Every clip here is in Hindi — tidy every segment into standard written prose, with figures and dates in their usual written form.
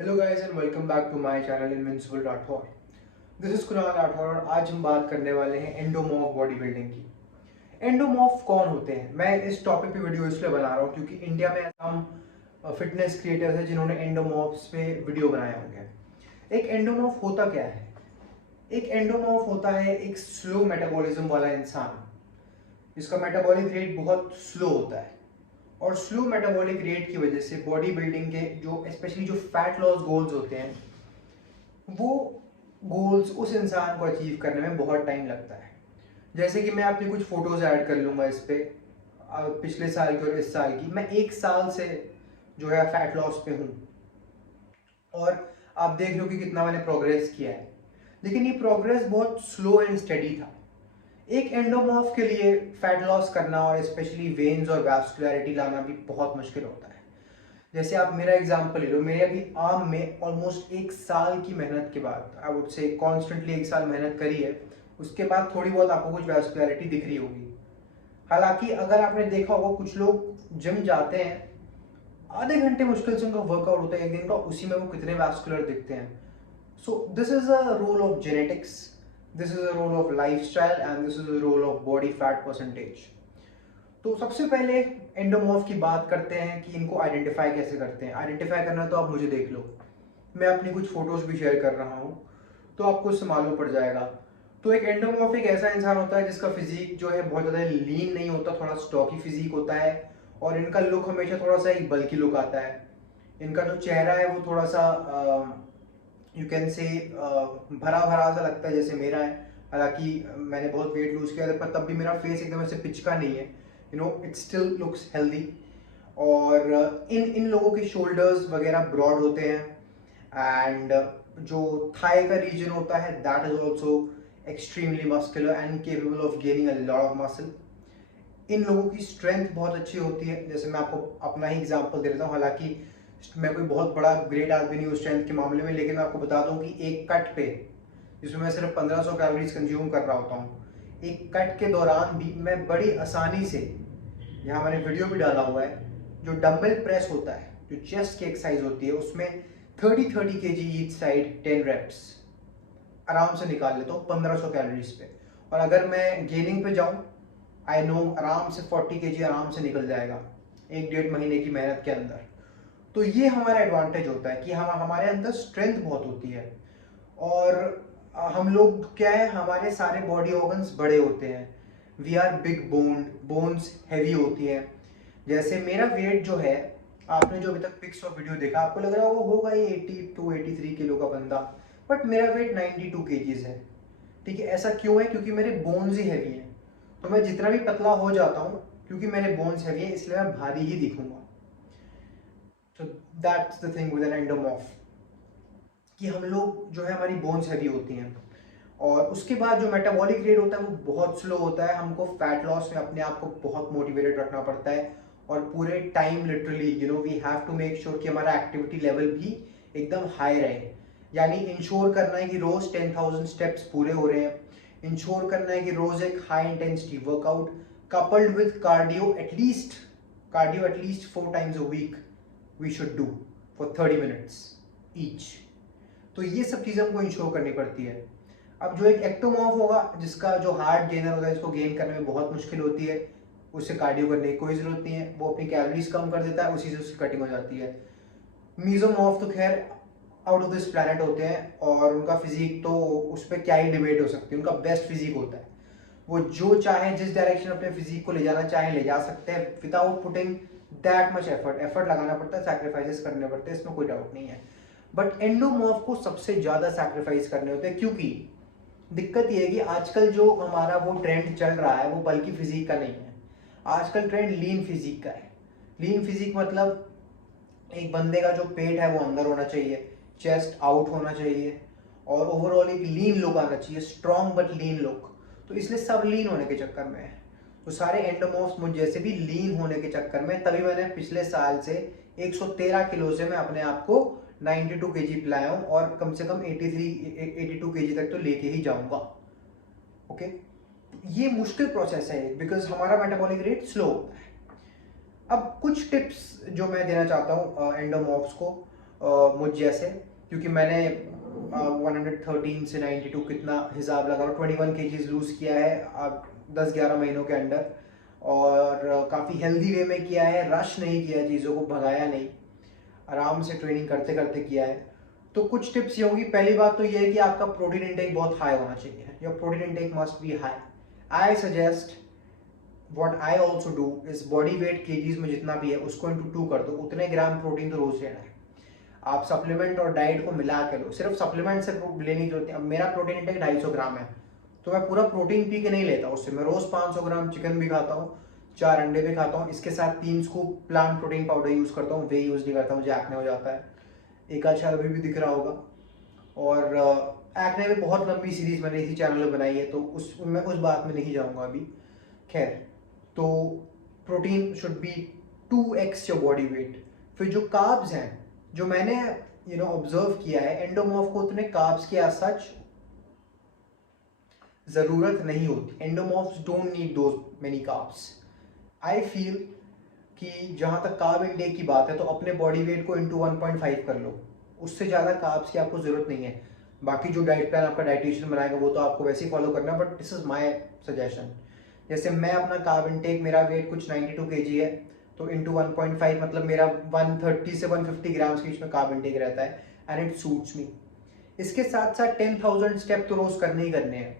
Hello guys and welcome back to my channel invincible Rathore. This is Kunal Rathore और आज हम बात करने वाले हैं एंडोमॉर्फ बॉडी बिल्डिंग की। एंडोमॉर्फ कौन होते हैं? मैं इस टॉपिक पे वीडियो इसलिए बना रहा हूँ क्योंकि इंडिया में हम फिटनेस क्रिएटर्स हैं जिन्होंने एंडोमॉर्फ्स पे वीडियो बनाए होंगे। एक एंडोमॉर्फ होता क्या है? एक एंडोमॉर्फ होता है एक स्लो मेटाबॉलिज्म वाला इंसान जिसका मेटाबॉलिक रेट बहुत स्लो होता है, और स्लो मेटाबॉलिक रेट की वजह से बॉडी बिल्डिंग के जो स्पेशली जो फैट लॉस गोल्स होते हैं वो गोल्स उस इंसान को अचीव करने में बहुत टाइम लगता है। जैसे कि मैं अपनी कुछ फोटोज ऐड कर लूँगा इस पे, पिछले साल की और इस साल की। मैं एक साल से जो है फैट लॉस पे हूँ और आप देख रहे हो कि कितना मैंने प्रोग्रेस किया है, लेकिन ये प्रोग्रेस बहुत स्लो एंड स्टेडी था। एक एंडोमॉर्फ के लिए फैट लॉस करना और स्पेशली वेन्स और वैस्कुलैरिटी लाना भी बहुत मुश्किल होता है। जैसे आप मेरा एग्जांपल ले लो, मेरे अभी आर्म में ऑलमोस्ट एक साल की मेहनत के बाद, आई वुड से कॉन्स्टेंटली एक साल मेहनत करी है, उसके बाद थोड़ी बहुत आपको कुछ वैस्कुलैरिटी दिख रही होगी। हालांकि अगर आपने देखा होगा कुछ लोग जिम जाते हैं, आधे घंटे मुश्किल से उनका वर्कआउट होता है एक दिन का, उसी में वो कितने वैस्कुलर दिखते हैं। So this is a role of genetics, this is a role of life style and this is a role of body fat percentage. तो सबसे पहले एंडोमॉर्फ की बात करते हैं कि इनको आइडेंटिफाई कैसे करते हैं। आइडेंटिफाई करना तो आप मुझे देख लो, मैं अपनी कुछ फोटोज भी शेयर कर रहा हूँ तो आपको इससे मालूम पड़ जाएगा। तो एक एंडोमॉर्फ एक ऐसा इंसान होता है जिसका फिजिक जो है बहुत ज़्यादा लीन नहीं होता, थोड़ा स्टॉकी फिजिक होता है, और इनका लुक हमेशा थोड़ा सा एक बल्कि लुक आता है। इनका जो चेहरा है वो थोड़ा सा यू कैन से भरा भरा सा लगता है जैसे मेरा है। हालांकि मैंने बहुत वेट लूज किया पर तब भी मेरा फेस एकदम ऐसे पिचका नहीं है, you know it still looks healthy. और इन इन लोगों के शोल्डर्स वगैरह ब्रॉड होते हैं, एंड जो थाई का रीजन होता है that is also extremely muscular and capable of gaining a lot of muscle. इन लोगों की स्ट्रेंथ बहुत अच्छी होती है। जैसे मैं आपको अपना ही एग्जांपल दे देता हूँ, हालांकि मैं कोई बहुत बड़ा ग्रेट आदमी नहीं हूँ स्ट्रेंथ के मामले में, लेकिन मैं आपको बता दूँ कि एक कट पे जिसमें मैं सिर्फ 1500 कैलोरीज कंज्यूम कर रहा होता हूँ, एक कट के दौरान भी मैं बड़ी आसानी से, यहाँ मैंने वीडियो भी डाला हुआ है, जो डंबल प्रेस होता है, जो चेस्ट की एक्सरसाइज होती है, उसमें 30 kg ईच साइड 10 रेप्स आराम से निकाल लेता हूँ 1500 कैलोरीज पे। और अगर मैं गेनिंग पे जाऊँ, आई नो आराम से 40 kg आराम से निकल जाएगा एक डेढ़ महीने की मेहनत के अंदर। तो ये हमारा एडवांटेज होता है कि हम हमारे अंदर स्ट्रेंथ बहुत होती है। और हम लोग क्या है, हमारे सारे बॉडी ऑर्गन्स बड़े होते हैं, we are big boned, bones heavy होती हैं। जैसे मेरा वेट जो है, आपने जो अभी तक पिक्स और वीडियो देखा आपको लग रहा होगा ये 82-83 किलो का बंदा, बट मेरा वेट 92 kgs है। ठीक है, ऐसा क्यों है? क्योंकि मेरे बोन्स ही हैवी हैं। तो मैं जितना भी पतला हो जाता हूँ, क्योंकि मेरे बोन्स हैवी है इसलिए मैं भारी ही दिखूंगा। तो that's the thing with an endomorph, कि हम लोग जो है हमारी बोन्स हैवी होती हैं, और उसके बाद जो मेटाबॉलिक रेट होता है वो बहुत स्लो होता है। हमको फैट लॉस में अपने आप को बहुत मोटिवेटेड रखना पड़ता है, और पूरे time literally you know we have to make sure कि हमारा एक्टिविटी लेवल भी एकदम हाई रहे। यानी इंश्योर करना है कि रोज 10,000 स्टेप्स पूरे हो रहे हैं, इंश्योर करना है कि रोज एक high intensity workout coupled with cardio at least 4 times a week we should do for 30 minutes each. तो ये सब चीज़ें हमको इंश्योर करनी पड़ती है। अब जो एक एक्टोमॉर्फ होगा, जिसका जो हार्ड गेनर होता है, जिसको गेन करने में बहुत मुश्किल होती है, उससे कार्डियो करने की कोई ज़रूरत नहीं है, वो अपनी कैलोरीज कम कर देता है, उसी से उसकी कटिंग हो जाती है। मीजोमॉर्फ तो खैर आउट ऑफ दिस प्लानट होते हैं, और उनका फिजिक तो उस पर क्या ही डिबेट हो सकती है, उनका बेस्ट फिजिक होता है। वो जो चाहे जिस डायरेक्शन अपने फिजिक को ले जाना चाहे ले जा सकते हैं without putting that much effort लगाना पड़ता है, सैक्रिफाइसेस करने पड़ते हैं, इसमें कोई डाउट नहीं है। बट एंडोमॉर्फ को सबसे ज़्यादा सैक्रिफाइस करने होते हैं, क्योंकि दिक्कत ये है कि आजकल जो हमारा वो ट्रेंड चल रहा है वो बल्कि फिजिक का नहीं है। आजकल ट्रेंड लीन फिजिक का है। लीन फिजिक मतलब एक बंदे का जो पेट है वो अंदर होना चाहिए, चेस्ट आउट होना चाहिए, और ओवरऑल एक लीन लुक आना चाहिए, स्ट्रॉन्ग बट लीन लुक। तो इसलिए सब लीन होने के चक्कर में है। तो सारे एंडोमॉर्फ्स मुझ जैसे भी लीन होने के चक्कर में, तभी मैंने पिछले साल से 113 किलो से मैं अपने आप को 92 kg पिलाया हूँ, और कम से कम 82 kg तक तो लेके ही जाऊंगा। ओके, ये मुश्किल प्रोसेस है बिकॉज हमारा मेटाबॉलिक रेट स्लो होता है। अब कुछ टिप्स जो मैं देना चाहता हूँ एंडोमॉर्फ्स को, मुझ जैसे, क्योंकि मैंने 113 से 92 कितना हिसाब लगा, 21 केजीज लूज़ किया है अब 10-11 महीनों के अंदर, और काफ़ी हेल्दी वे में किया है, रश नहीं किया, चीज़ों को भगाया नहीं, आराम से ट्रेनिंग करते करते किया है। तो कुछ टिप्स ये होंगी। पहली बात तो ये है कि आपका प्रोटीन इंटेक बहुत हाई होना चाहिए, your protein intake must be high. I suggest, what I also do is body weight KGs में जितना भी है उसको इंटू 2 कर दो, उतने ग्राम प्रोटीन तो रोज लेना है। आप सप्लीमेंट और डाइट को मिला के लो, सिर्फ सप्लीमेंट से लेने की जरूरत है। अब मेरा प्रोटीन इंटेक 250 ग्राम है, तो मैं पूरा प्रोटीन पी के नहीं लेता उससे, मैं रोज 500 ग्राम चिकन भी खाता हूँ, 4 अंडे भी खाता हूँ, इसके साथ 3 scoop plant protein powder use करता हूँ, वे यूज नहीं करता हूँ, मुझे एक्ने हो जाता है, एक अच्छा अभी भी दिख रहा होगा। और एक्ने में बहुत लंबी सीरीज मैंने इसी चैनल में बनाई है, तो मैं उस बात में नहीं जाऊँगा अभी। खैर, तो protein should be 2x your body weight. फिर जो कार्ब्स हैं, जो मैंने ऑब्जर्व किया है, एंडोमॉर्फ को उतने कार्ब्स की एज सच जरूरत नहीं होती। Endomorphs don't need those many carbs. I feel कि जहां तक कार्ब इनटेक की बात है, तो अपने बॉडी वेट को इंटू 1.5 कर लो, उससे ज़्यादा कार्ब्स की आपको ज़रूरत नहीं है। बाकी जो डाइट प्लान आपका डाइटिशियन बनाएगा वो तो आपको वैसे ही फॉलो करना, but this is my suggestion. जैसे मैं अपना कार्ब इनटेक, मेरा वेट कुछ 92 kg है, तो इंटू 1.5 मतलब मेरा 130 से 150 ग्राम्स के बीच में कार्ब इनटेक रहता है, एंड इट सूट्स मी। इसके साथ साथ 10,000 स्टेप तो रोज करने ही करने हैं,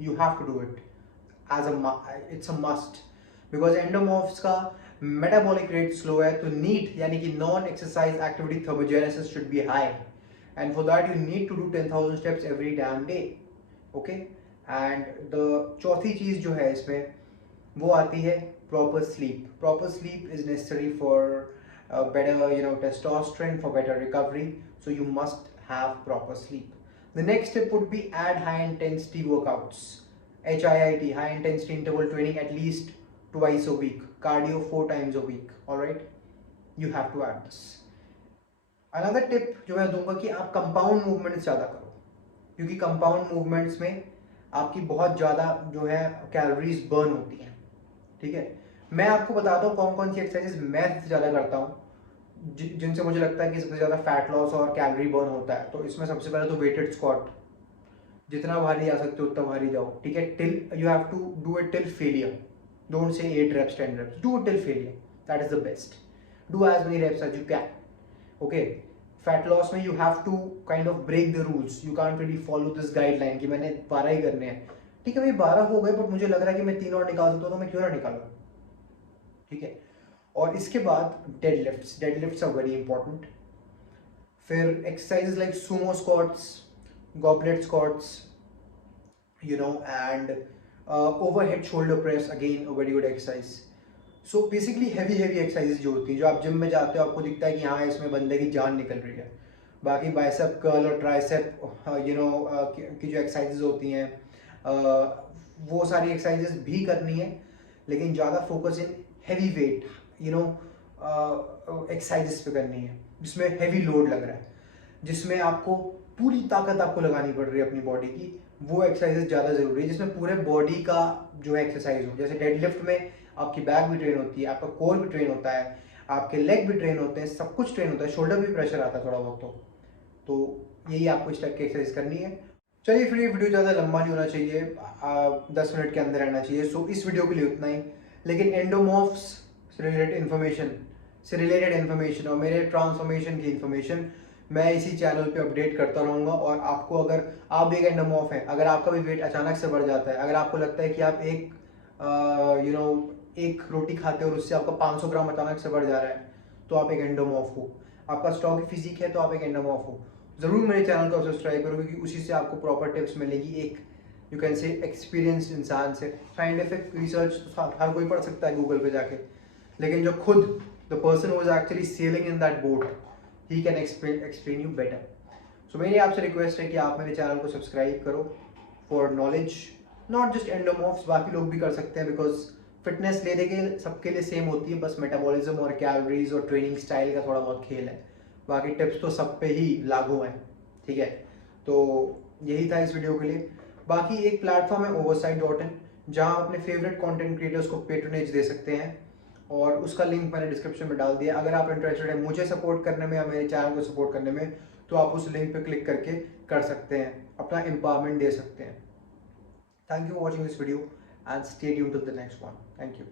you have to do it as it's a must, because endomorphs का मेटाबॉलिक रेट स्लो है, तो नीट यानी कि non exercise activity thermogenesis should be high, and for that you need to do 10,000 steps every damn day. Okay, and the चौथी चीज जो है इसमें वो आती है proper sleep. Proper sleep is necessary for better testosterone, for better recovery, so you must have proper sleep. The next step would be add high intensity workouts, HIIT, high intensity interval training, at least twice a week, cardio 4 times a week. All right, you have to add this. Another tip जो मैं दूंगा कि आप कंपाउंड मूवमेंट्स ज़्यादा करो, क्योंकि कंपाउंड मूवमेंट्स में आपकी बहुत ज़्यादा जो है कैलोरीज बर्न होती हैं। ठीक है, मैं आपको बताता हूँ कौन कौन सी एक्सरसाइजेस मैं सबसे ज़्यादा करता हूँ, जिनसे मुझे लगता है कि सबसे ज़्यादा फैट लॉस और कैलोरी बर्न होता है। तो इसमें सबसे पहले तो वेटेड स्क्वाट, जितना भारी जा सकते हो उतना भारी जाओ। ठीक है, till you have to do it till failure, don't say 8 reps 10 reps, do it till failure, that is the best. Do as many reps as you can. Okay, fat loss में you have to kind of break the rules, you can't really follow this guideline कि मैंने 12 ही करने हैं। ठीक है भाई, 12 हो गए, बट मुझे लग रहा है कि मैं 3 और निकाल सकता हूँ, तो मैं क्यों ना निकालूं। ठीक है, और इसके बाद डेडलिफ्ट्स आर वेरी इंपॉर्टेंट। फिर exercises like Sumo squats, goblet squats, and overhead shoulder press, again a very good exercise. So basically heavy exercises जो होती है, जो आप जिम में जाते हो आपको दिखता है कि हाँ इसमें बंदे की जान निकल रही है। बाकी बाइसेप कर्ल और ट्राइसेप की जो एक्सरसाइजेज होती हैं, वो सारी एक्सरसाइजेज भी करनी है, लेकिन ज़्यादा focus in heavy weight exercises पे करनी है, जिसमें हैवी लोड लग रहा है, जिसमें आपको पूरी ताकत आपको लगानी पड़ रही है अपनी बॉडी की। वो एक्सरसाइजेस ज़्यादा ज़रूरी है, जिसमें पूरे बॉडी का जो है एक्सरसाइज हो। जैसे डेडलिफ्ट में आपकी बैक भी ट्रेन होती है, आपका कोर भी ट्रेन होता है, आपके लेग भी ट्रेन होते हैं, सब कुछ ट्रेन होता है, शोल्डर भी प्रेशर आता है थोड़ा बहुत। तो यही आपको इस टाइप की एक्सरसाइज करनी है। चलिए, फिर ये वीडियो ज़्यादा लंबा नहीं होना चाहिए, 10 मिनट के अंदर रहना चाहिए। सो इस वीडियो के लिए उतना ही, लेकिन एंडोमॉर्फ्स से रिलेटेड इन्फॉर्मेशन और मेरे ट्रांसफॉर्मेशन की इन्फॉर्मेशन मैं इसी चैनल पे अपडेट करता रहूँगा। और आपको, अगर आप भी एक एंडोमॉर्फ हैं, अगर आपका भी वेट अचानक से बढ़ जाता है, अगर आपको लगता है कि आप एक रोटी खाते हो और उससे आपका 500 ग्राम अचानक से बढ़ जा रहा है, तो आप एक एंडोमॉर्फ हो। आपका स्टॉक फिजिक है तो आप एक एंडोमॉर्फ हो। ज़रूर मेरे चैनल को सब्सक्राइब करो, क्योंकि उसी से आपको प्रॉपर टिप्स मिलेगी, एक यू कैन से एक्सपीरियंस्ड इंसान से। साइंटिफिक रिसर्च तो हर कोई पढ़ सकता है गूगल पे जाके, लेकिन जो खुद the person who is actually sailing in that boat, he can explain you better. So मेरी आपसे रिक्वेस्ट है कि आप मेरे चैनल को सब्सक्राइब करो फॉर नॉलेज, नॉट जस्ट एंडोमॉर्फ्स, बाकी लोग भी कर सकते हैं, बिकॉज फिटनेस लेने के सबके लिए सेम होती है, बस मेटाबॉलिज्म और कैलोरीज और ट्रेनिंग स्टाइल का थोड़ा बहुत खेल है। बाकी टिप्स तो सब पे ही लागू हैं। ठीक है, तो यही था इस वीडियो के लिए। बाकी एक प्लेटफॉर्म है oversight.in, जहां अपने फेवरेट कंटेंट क्रिएटर्स को पेट्रोनेज दे सकते हैं, और उसका लिंक मैंने डिस्क्रिप्शन में डाल दिया। अगर आप इंटरेस्टेड है मुझे सपोर्ट करने में या मेरे चैनल को सपोर्ट करने में, तो आप उस लिंक पर क्लिक करके कर सकते हैं, अपना एम्पावरमेंट दे सकते हैं। Thank you for watching this video and stay tuned till the next one. Thank you.